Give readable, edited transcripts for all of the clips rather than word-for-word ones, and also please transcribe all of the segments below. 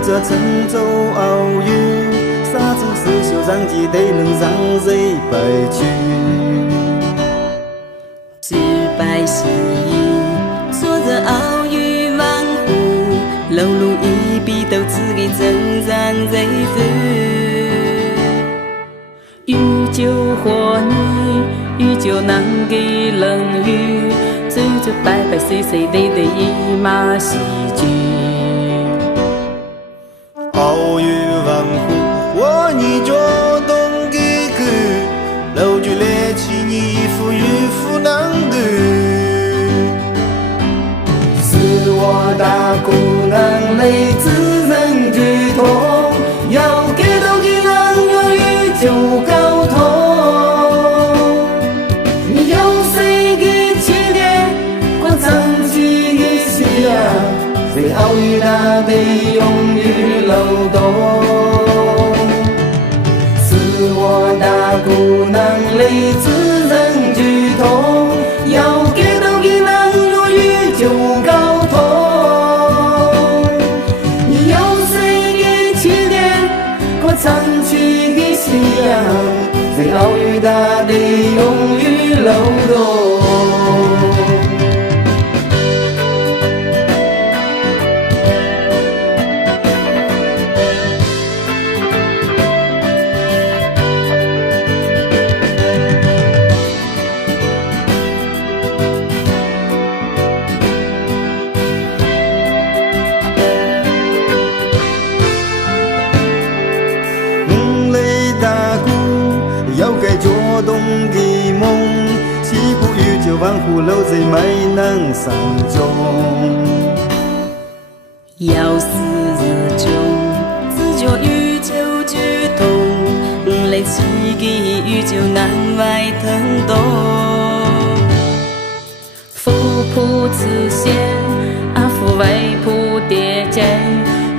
这乘舟遨游，沙中石秀让几对人让谁白去？只白细雨，坐着遨游万湖，楼路一笔都只给真让谁负？遇救火女，遇救难给人遇，走着摆摆碎碎对对一马戏剧。遨游万湖，我你脚动给个，楼就来起你一副渔夫难对。是我大姑娘泪自人剧痛，要给到给人有与就高通。你有谁给起点，我长期给夕阳，谁遨游那得永远漏洞。是我大姑娘泪自人剧痛，要给到给人有与就高通。你有谁给起点，我长期给夕阳，谁遨游那得永远漏洞。要该脚动的梦，西部遇就万户楼贼没能上中。要是日中，自觉宇宙剧动，来起给宇宙难外腾动。富仆此线，阿父为仆叠肩，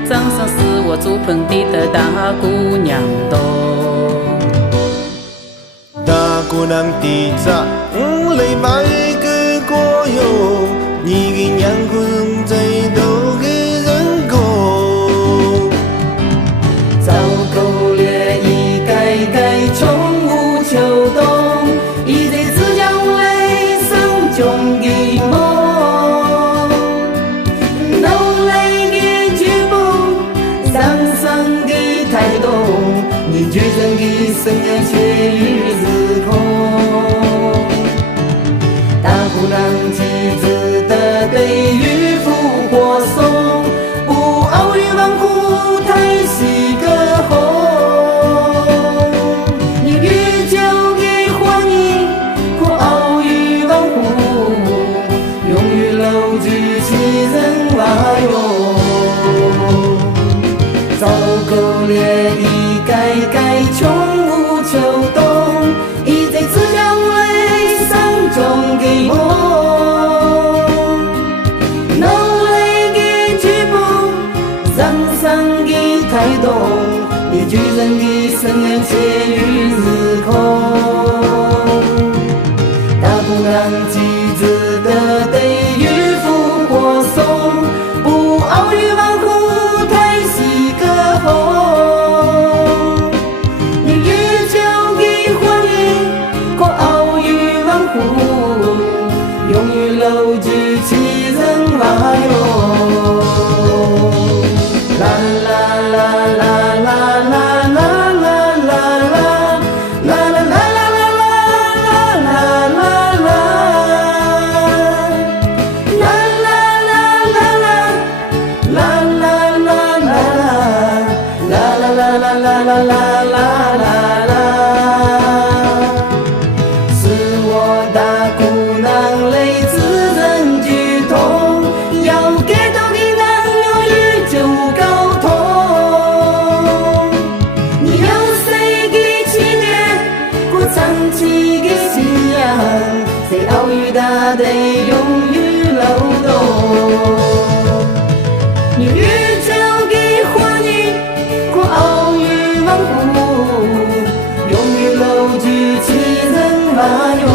掌上是我祖坟地的大姑娘洞。大姑娘的家，来买个果哟，你给娘婚在都给人过。糟狗烈一改改穷无秋冬，一对自将来生中的梦。弄来的举步，上上的抬动，你举人的生涯却与日空。大姑娘机智的对渔夫火送，不遨游万湖台西歌红。你欲救给活你，可遨游万湖，永于楼居其人瓦用。糟狗烈一改改穷无秋冬，一贼自将来上中给梦。弄来给举步，上上给抬动，你举人的生涯且与日空。大姑娘机智的对渔夫火送，不遨游万湖台西歌红。你欲救给活你，可遨游万湖，永于楼居其人瓦用。啦啦啦啦啦啦啦啦啦啦。啦啦啦啦啦啦啦啦啦。啦啦啦啦啦。啦啦啦啦啦。啦啦啦啦啦啦啦啦啦。是我大姑娘泪自人剧痛，要给到给男有与就高通。你有谁给起点，我长期给夕阳，谁遨游大得永于漏洞。你欲救给活你，可遨游万湖，永于楼居其人瓦用。